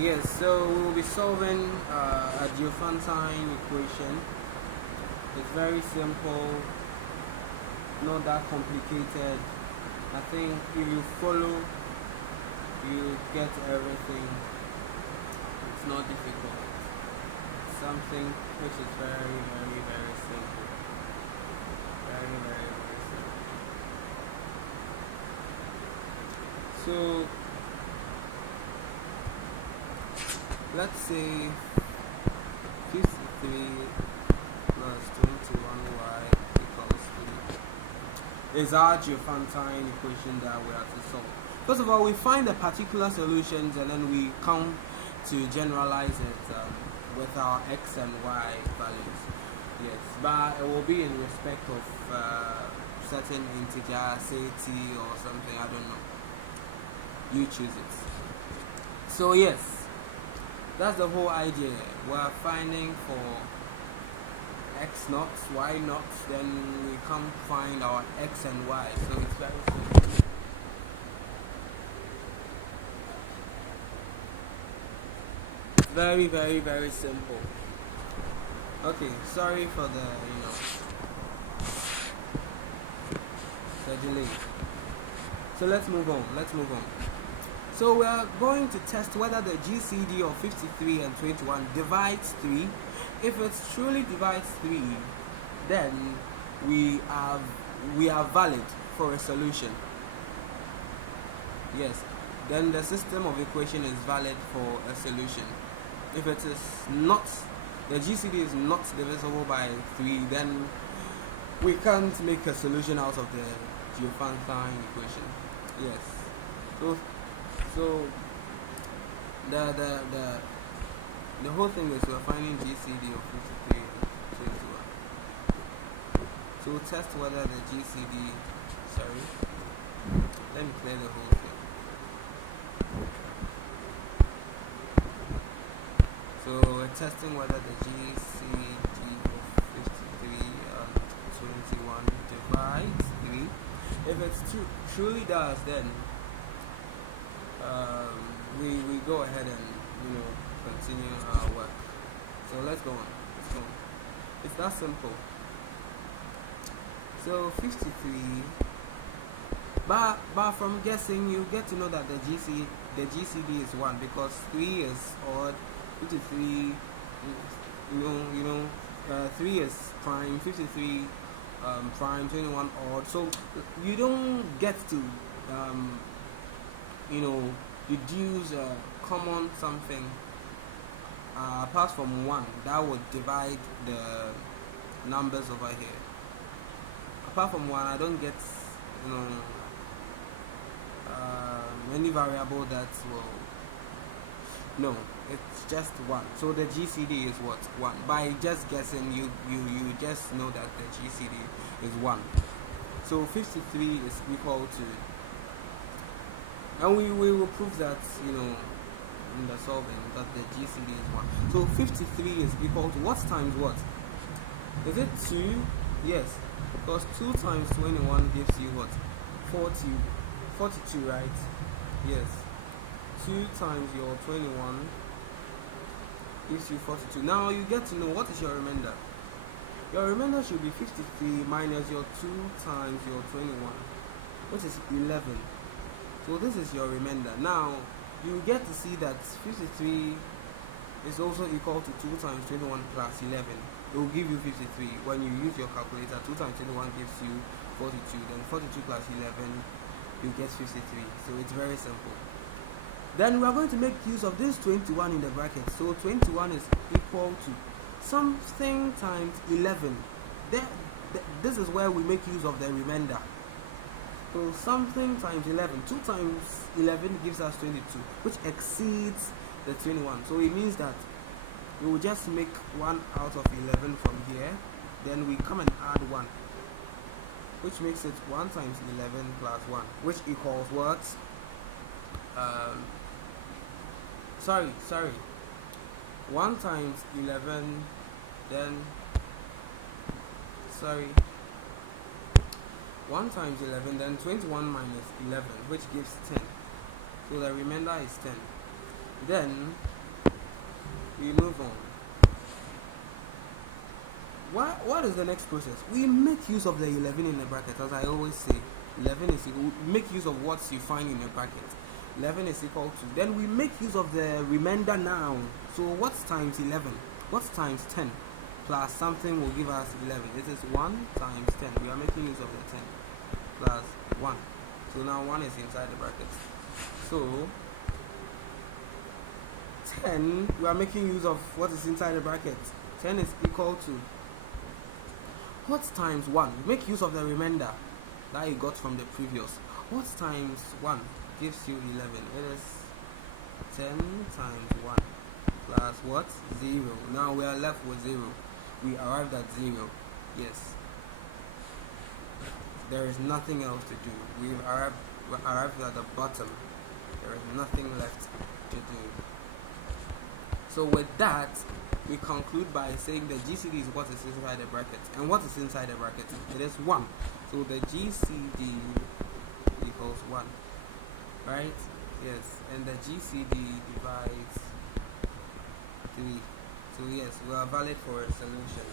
Yes, so we will be solving a Diophantine equation. It's very simple, not that complicated. I think if you follow, you get everything. It's not difficult. It's something which is very, very, very simple. Very, very, very simple. So let's say 53 plus 21y equals 3 is our Diophantine equation that we have to solve. First of all, we find the particular solutions and then we come to generalize it with our x and y values. Yes, but it will be in respect of certain integer, say t or something, I don't know. You choose it. So yes, that's the whole idea. We're finding for x naught, y naught, then we come find our x and y. So it's very simple. Very, very, very simple. Okay, sorry for the delay. So let's move on. So we are going to test whether the GCD of 53 and 21 divides 3. If it truly divides 3, then we are valid for a solution. Yes, then the system of equation is valid for a solution. If it is not, the GCD is not divisible by 3, then we can't make a solution out of the Diophantine equation. Yes. So the whole thing is we're finding GCD of 53 and 21. So test whether the GCD, sorry, let me clear the whole thing. So we're testing whether the GCD of 53 and 21 divides 3. If it truly does, then we go ahead and continue our work. So let's go on. It's that simple. So 53, but from guessing you get to know that the GCD is 1 because 3 is odd, 53 3 is prime, 53 prime, 21 odd. So you don't get to deduce a common something apart from 1 that would divide the numbers over here. Apart from 1, I don't get any variable that will. No, it's just 1. So the GCD is what? 1. By just guessing, you just know that the GCD is 1. So 53 is equal to, and we will prove that in the solving that the GCD is 1. So 53 is equal to what times what? Is it 2? Yes, because 2 times 21 gives you what? 42, right? Yes. 2 times your 21 gives you 42. Now you get to know what is your remainder. Your remainder should be 53 minus your 2 times your 21, which is 11. So this is your remainder. Now you get to see that 53 is also equal to 2 times 21 plus 11. It will give you 53. When you use your calculator, 2 times 21 gives you 42. Then 42 plus 11, you get 53. So it's very simple. Then we are going to make use of this 21 in the bracket. So 21 is equal to something times 11. This is where we make use of the remainder. So something times 11. 2 times 11 gives us 22, which exceeds the 21. So it means that we will just make 1 out of 11 from here. Then we come and add 1, which makes it 1 times 11 plus 1, which equals what? Sorry. 1 times 11, then 1 times 11, then 21 minus 11, which gives 10. So the remainder is 10. Then we move on. What is the next process? We make use of the 11 in the bracket, as I always say. 11 is equal, we make use of what you find in your bracket. 11 is equal to, then we make use of the remainder now. So what's times 11? What's times 10? Plus something will give us 11. It is 1 times 10. We are making use of the 10 plus 1. So now 1 is inside the bracket. So 10, we are making use of what is inside the bracket. 10 is equal to, what's times 1? Make use of the remainder that you got from the previous. What's times 1 gives you 11. It is 10 times 1 plus what? 0. Now we are left with 0. We arrived at 0. Yes. There is nothing else to do. We've arrived at the bottom. There is nothing left to do. So with that, we conclude by saying the GCD is what is inside the bracket. And what is inside the bracket? It is 1. So the GCD equals 1. Right? Yes. And the GCD divides 3. So yes, we are valid for a solution.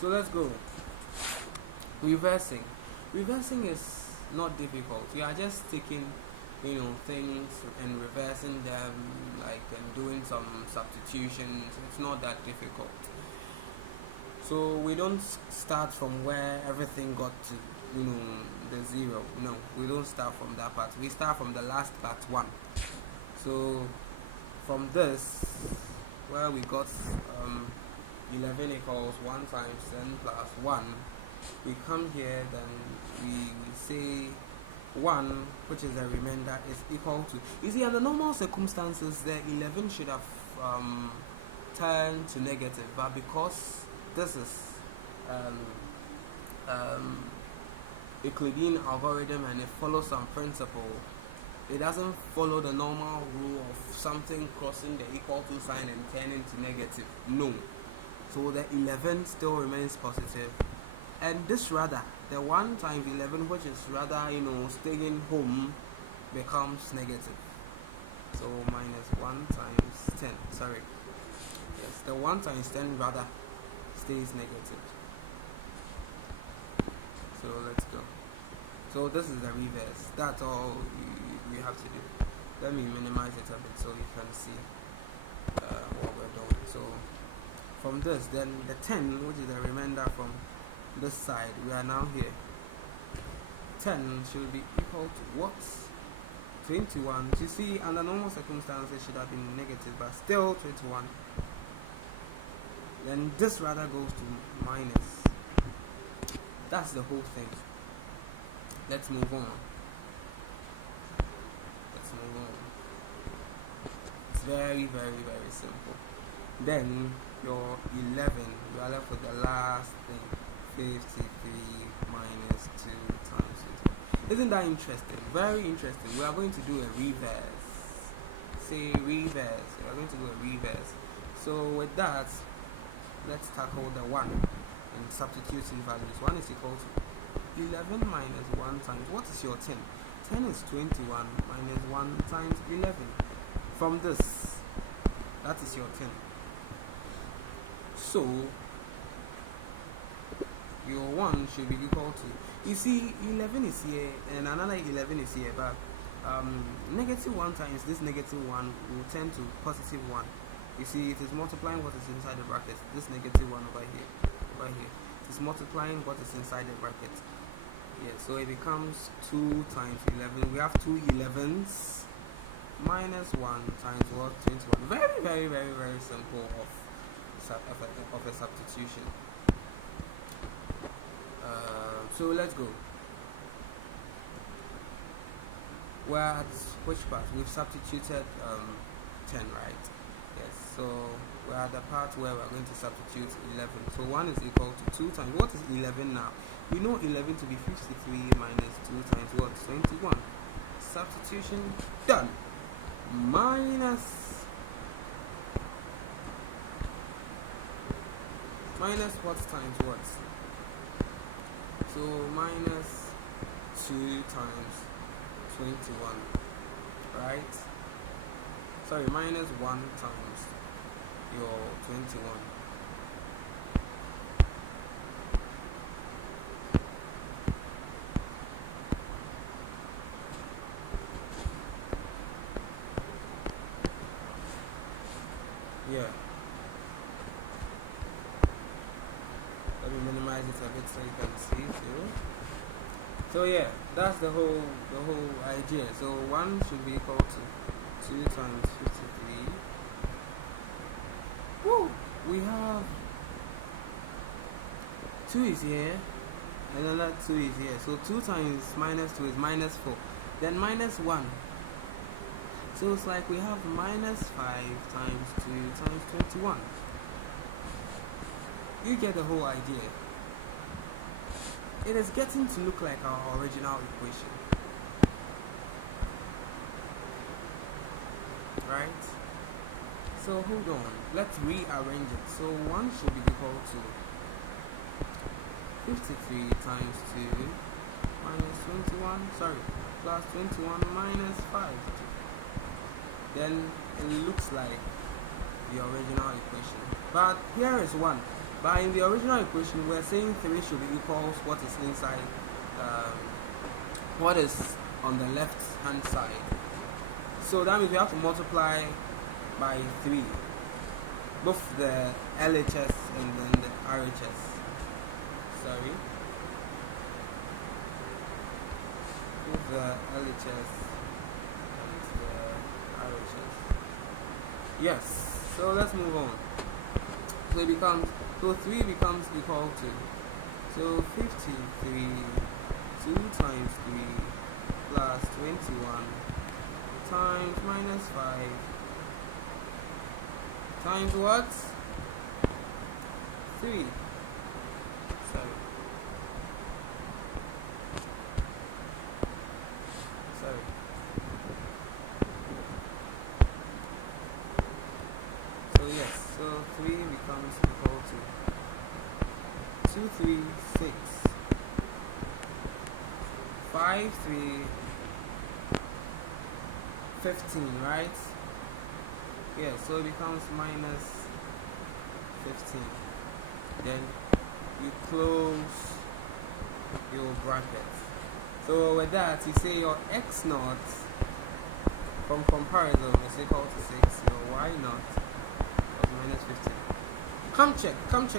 So let's go. Reversing. Reversing is not difficult. We are just taking things and reversing them, and doing some substitutions. It's not that difficult. So we don't start from where everything got to the 0. No, we don't start from that part. We start from the last part 1. So from this, where we got 11 equals 1 times 10 plus 1, we come here, then we say 1, which is the remainder, is equal to, you see, under normal circumstances the 11 should have turned to negative, but because this is Euclidean algorithm and it follows some principle, it doesn't follow the normal rule of something crossing the equal to sign and turning to negative. No. So the 11 still remains positive. And this rather, the 1 times 11, which is rather, staying home, becomes negative. So minus 1 times 10. Sorry. Yes, the 1 times 10 rather stays negative. So let's go. So this is the reverse. That's all we have to do. Let me minimize it a bit so you can see what we're doing. So from this, then the 10, which is the remainder from this side, we are now here. 10 should be equal to what? 21. You see, under normal circumstances it should have been negative, but still 21. Then this rather goes to minus. That's the whole thing. Let's move on. It's very, very, very simple. Then your 11, you are left with the last thing. 53 minus 2 times 50. Isn't that interesting? Very interesting. We are going to do a reverse. Say reverse. We are going to do a reverse. So with that, let's tackle the 1 and substituting values. 1 is equal to 11 minus 1 times, what is your 10? 10 is 21 minus 1 times 11. From this, that is your 10. So your 1 should be equal to, you see, 11 is here and another 11 is here, but negative 1 times this negative 1 will turn to positive 1. You see, it is multiplying what is inside the bracket. This negative 1 over here. It is multiplying what is inside the bracket. Yeah, so it becomes 2 times 11. We have 2 11s minus 1 times what? 21. Very, very, very, very simple of a substitution. So let's go. We're at which part? We've substituted 10, right? Yes, so we're at the part where we're going to substitute 11. So 1 is equal to 2 times, what is 11 now? We know 11 to be 53 minus 2 times what? 21. Substitution done. Minus what times what? So minus 2 times 21, right? minus 1 times your 21. Yeah. Let me minimize it a bit so you can see too. So yeah, that's the whole idea. So 1 should be equal to 2 times 53. Woo! We have 2 is here, and another 2 is here. So 2 times minus 2 is minus 4. Then minus 1. So it's like we have minus 5 times 2 times 21. You get the whole idea. It is getting to look like our original equation. Right? So hold on. Let's rearrange it. So 1 should be equal to 53 times 2 minus 21. Plus 21 minus 5. Then it looks like the original equation. But here is 1. But in the original equation, we're saying 3 should be equals what is inside, what is on the left hand side. So that means we have to multiply by 3, both the LHS and then the RHS. Both the LHS and the RHS. Yes. So let's move on. So it becomes. So 3 becomes equal to, so 53, 2 times 3 plus 21 times minus 5 times what? 3. Sorry. So yes, so 3 becomes equal to 2, 3, 6, 5, 3, 15, right? Yeah, so it becomes minus 15. Then you close your brackets. So with that, you say your x naught from comparison is equal to 6, your y naught was minus 15. Come check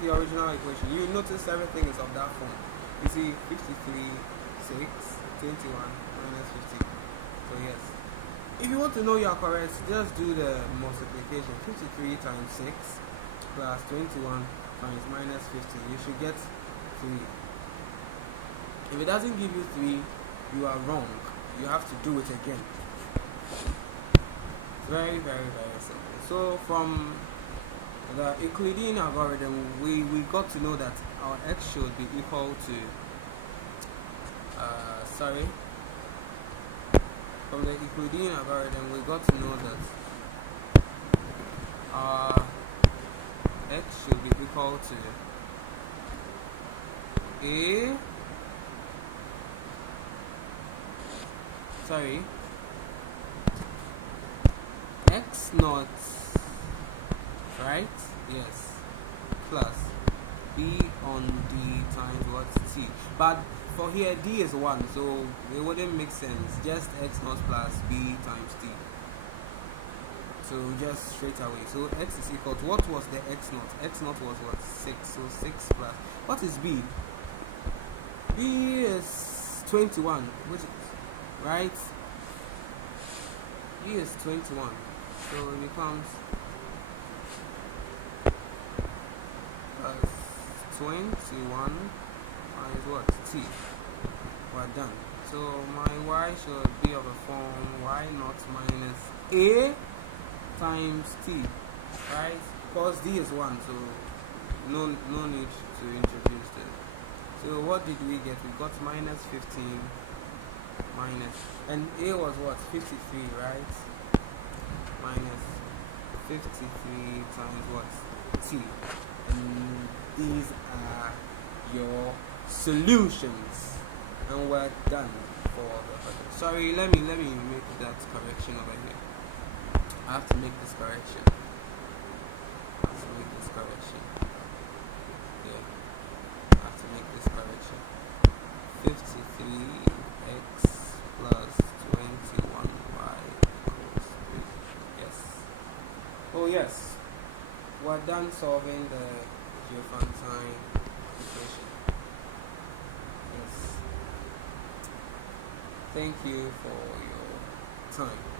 the original equation. You notice everything is of that form. You see 53, 6, 21, minus 15. So yes. If you want to know you are correct, just do the multiplication. 53 times 6 plus 21 times minus 15. You should get 3. If it doesn't give you 3, you are wrong. You have to do it again. Very, very, very simple. So from the Euclidean algorithm, we got to know that our x should be equal to, from the Euclidean algorithm, we got to know that our x should be equal to x naught, right? Yes, plus b on d times what? T. But for here d is 1, so it wouldn't make sense. Just x naught plus b times t. So just straight away. So x is equal to, what was the x naught? X naught was what? 6. So 6 plus, what is b? B is 21, which is, right? B is 21. So it becomes 21 minus what? T. We're done. So my y should be of a form y naught minus a times t, right? Because d is 1, so no need to introduce this. So what did we get? We got minus 15 minus, and a was what? 53, right? Minus 53 times what? T. And these are your solutions, and we're done for the project. Sorry, let me make that correction over here. I have to make this correction. Yeah, I have to make this correction. 53x plus 21y equals 3. Yes. Oh yes. We're done solving the Diophantine equation. Yes. Thank you for your time.